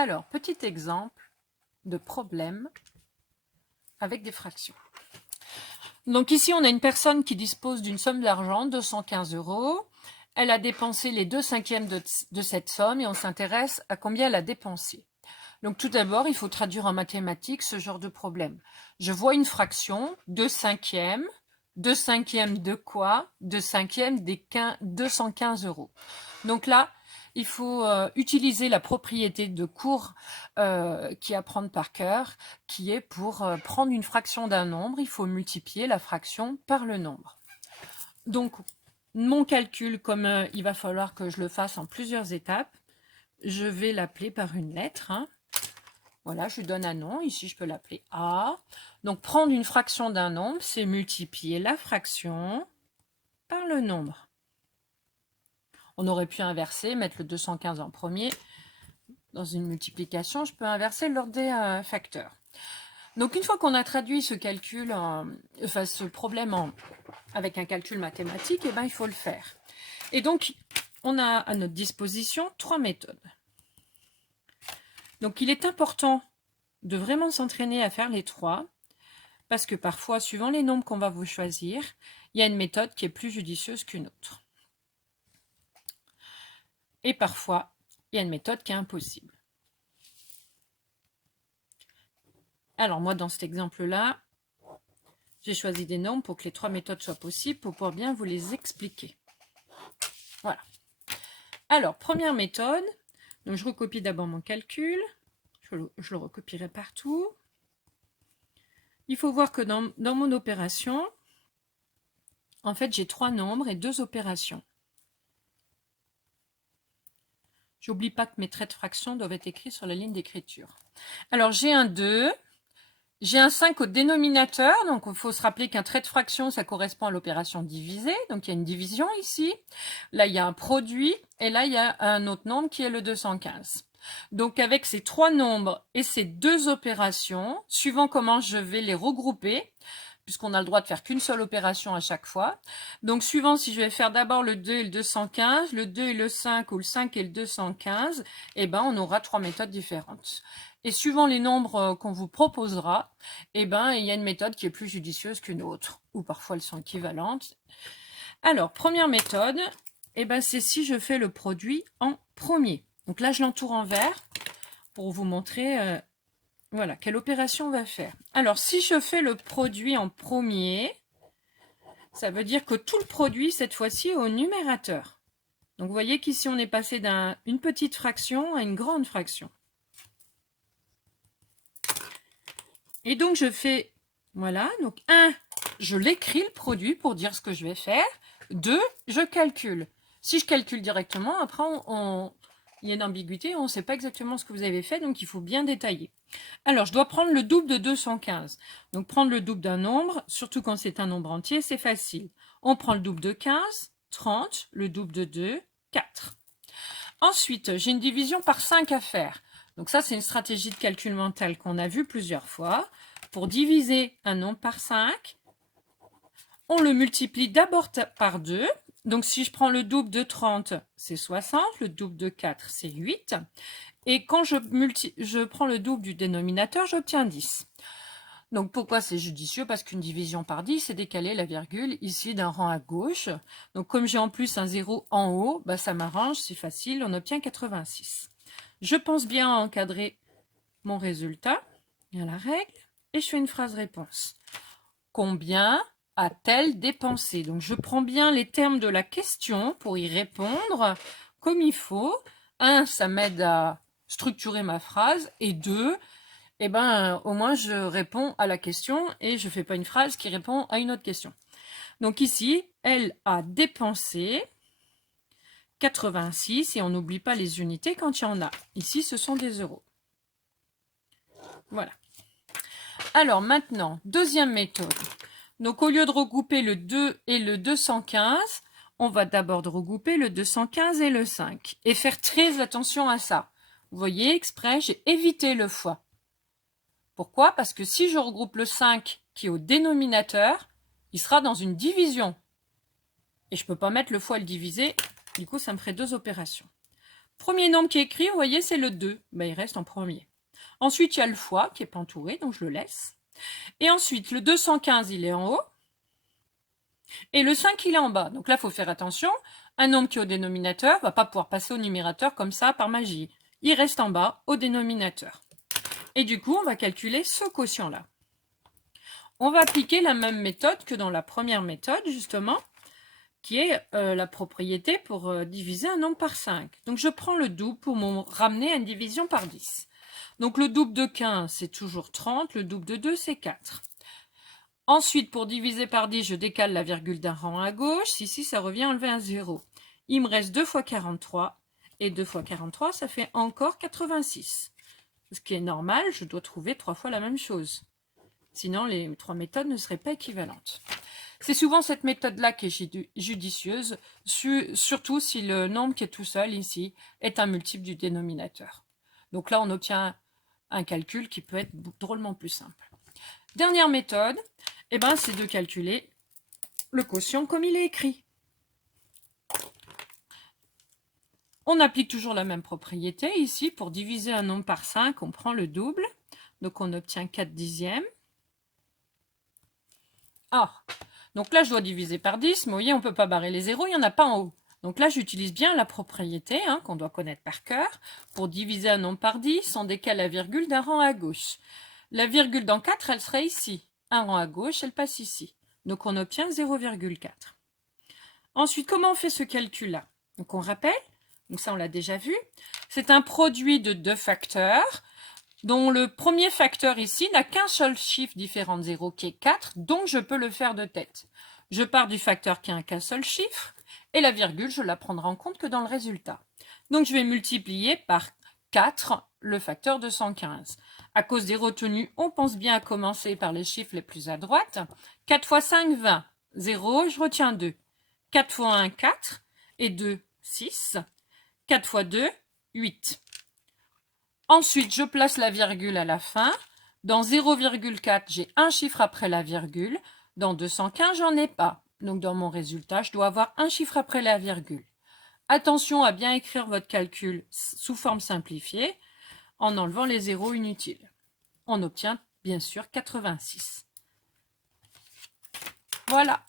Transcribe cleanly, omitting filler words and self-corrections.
Alors, petit exemple de problème avec des fractions. Donc ici, on a une personne qui dispose d'une somme d'argent, 215 €. Elle a dépensé les 2/5 de cette somme et on s'intéresse à combien elle a dépensé. Donc tout d'abord, il faut traduire en mathématiques ce genre de problème. Je vois une fraction, 2/5. 2/5 de quoi? 2/5 des 215 €. Donc là, il faut utiliser la propriété de cours qui est à prendre par cœur, qui est pour prendre une fraction d'un nombre, il faut multiplier la fraction par le nombre. Donc, mon calcul, comme il va falloir que je le fasse en plusieurs étapes, je vais l'appeler par une lettre. Voilà, je lui donne un nom. Ici, je peux l'appeler A. Donc, prendre une fraction d'un nombre, c'est multiplier la fraction par le nombre. On aurait pu inverser, mettre le 215 en premier. Dans une multiplication, je peux inverser l'ordre des facteurs. Donc, une fois qu'on a traduit ce calcul, ce problème avec un calcul mathématique, eh ben, il faut le faire. Et donc, on a à notre disposition 3 méthodes. Donc, il est important de vraiment s'entraîner à faire les 3, parce que parfois, suivant les nombres qu'on va vous choisir, il y a une méthode qui est plus judicieuse qu'une autre. Et parfois, il y a une méthode qui est impossible. Alors moi, dans cet exemple-là, j'ai choisi des nombres pour que les 3 méthodes soient possibles, pour pouvoir bien vous les expliquer. Voilà. Alors, première méthode, donc je recopie d'abord mon calcul, je le recopierai partout. Il faut voir que dans mon opération, en fait, j'ai 3 nombres et 2 opérations. J'oublie pas que mes traits de fraction doivent être écrits sur la ligne d'écriture. Alors, j'ai un 2, j'ai un 5 au dénominateur, donc il faut se rappeler qu'un trait de fraction, ça correspond à l'opération diviser, donc il y a une division ici. Là, il y a un produit, et là, il y a un autre nombre qui est le 215. Donc, avec ces 3 nombres et ces 2 opérations, suivant comment je vais les regrouper, puisqu'on a le droit de faire qu'une seule opération à chaque fois. Donc, suivant si je vais faire d'abord le 2 et le 215, le 2 et le 5 ou le 5 et le 215, eh ben, on aura 3 méthodes différentes. Et suivant les nombres qu'on vous proposera, eh ben, il y a une méthode qui est plus judicieuse qu'une autre, ou parfois elles sont équivalentes. Alors, première méthode, eh ben, c'est si je fais le produit en premier. Donc là, je l'entoure en vert pour vous montrer voilà, quelle opération on va faire. Alors, si je fais le produit en premier, ça veut dire que tout le produit, cette fois-ci, est au numérateur. Donc, vous voyez qu'ici, on est passé d'une petite fraction à une grande fraction. Et donc, je fais, voilà, donc 1, je l'écris le produit pour dire ce que je vais faire. 2, je calcule. Si je calcule directement, après, il y a une ambiguïté, on ne sait pas exactement ce que vous avez fait, donc il faut bien détailler. Alors, je dois prendre le double de 215. Donc, prendre le double d'un nombre, surtout quand c'est un nombre entier, c'est facile. On prend le double de 15, 30, le double de 2, 4. Ensuite, j'ai une division par 5 à faire. Donc ça, c'est une stratégie de calcul mental qu'on a vue plusieurs fois. Pour diviser un nombre par 5, on le multiplie d'abord par 2. Donc si je prends le double de 30, c'est 60. Le double de 4, c'est 8. Et quand je prends le double du dénominateur, j'obtiens 10. Donc pourquoi c'est judicieux? Parce qu'une division par 10, c'est décaler la virgule ici d'un rang à gauche. Donc comme j'ai en plus un 0 en haut, bah, ça m'arrange, c'est facile, on obtient 86. Je pense bien à encadrer mon résultat, il y a la règle, et je fais une phrase réponse. Combien a-t-elle dépensé? Donc je prends bien les termes de la question pour y répondre comme il faut. 1, ça m'aide à structurer ma phrase, et 2, eh ben, au moins je réponds à la question et je ne fais pas une phrase qui répond à une autre question. Donc ici, elle a dépensé 86 et on n'oublie pas les unités quand il y en a. Ici, ce sont des euros. Voilà. Alors maintenant, deuxième méthode. Donc au lieu de regrouper le 2 et le 215, on va d'abord regrouper le 215 et le 5 et faire très attention à ça. Vous voyez, exprès, j'ai évité le fois. Pourquoi? Parce que si je regroupe le 5 qui est au dénominateur, il sera dans une division. Et je ne peux pas mettre le fois et le diviser, du coup ça me ferait 2 opérations. Premier nombre qui est écrit, vous voyez, c'est le 2. Ben, il reste en premier. Ensuite, il y a le fois qui n'est pas entouré, donc je le laisse. Et ensuite, le 215, il est en haut. Et le 5, il est en bas. Donc là, il faut faire attention. Un nombre qui est au dénominateur ne va pas pouvoir passer au numérateur comme ça par magie. Il reste en bas au dénominateur. Et du coup, on va calculer ce quotient-là. On va appliquer la même méthode que dans la première méthode, justement, qui est la propriété pour diviser un nombre par 5. Donc, je prends le double pour me ramener à une division par 10. Donc, le double de 15, c'est toujours 30. Le double de 2, c'est 4. Ensuite, pour diviser par 10, je décale la virgule d'un rang à gauche. Ici, ça revient à enlever un 0. Il me reste 2 fois 43. Et 2 fois 43, ça fait encore 86. Ce qui est normal, je dois trouver 3 fois la même chose. Sinon, les 3 méthodes ne seraient pas équivalentes. C'est souvent cette méthode-là qui est judicieuse, surtout si le nombre qui est tout seul ici est un multiple du dénominateur. Donc là, on obtient un calcul qui peut être drôlement plus simple. Dernière méthode, c'est de calculer le quotient comme il est écrit. On applique toujours la même propriété. Ici, pour diviser un nombre par 5, on prend le double. Donc, on obtient 4 dixièmes. Donc là, je dois diviser par 10. Mais vous voyez, on ne peut pas barrer les zéros, il n'y en a pas en haut. Donc là, j'utilise bien la propriété qu'on doit connaître par cœur. Pour diviser un nombre par 10, on décale la virgule d'un rang à gauche. La virgule dans 4, elle serait ici. Un rang à gauche, elle passe ici. Donc, on obtient 0,4. Ensuite, comment on fait ce calcul-là? Donc, on rappelle. Donc, ça, on l'a déjà vu. C'est un produit de deux facteurs, dont le premier facteur ici n'a qu'un seul chiffre différent de 0, qui est 4. Donc, je peux le faire de tête. Je pars du facteur qui n'a qu'un seul chiffre. Et la virgule, je la prendrai en compte que dans le résultat. Donc, je vais multiplier par 4 le facteur de 115. À cause des retenues, on pense bien à commencer par les chiffres les plus à droite. 4 fois 5, 20. 0, je retiens 2. 4 fois 1, 4. Et 2, 6. 4 fois 2, 8. Ensuite, je place la virgule à la fin. Dans 0,4, j'ai un chiffre après la virgule. Dans 215, j'en ai pas. Donc, dans mon résultat, je dois avoir un chiffre après la virgule. Attention à bien écrire votre calcul sous forme simplifiée en enlevant les zéros inutiles. On obtient bien sûr 86. Voilà.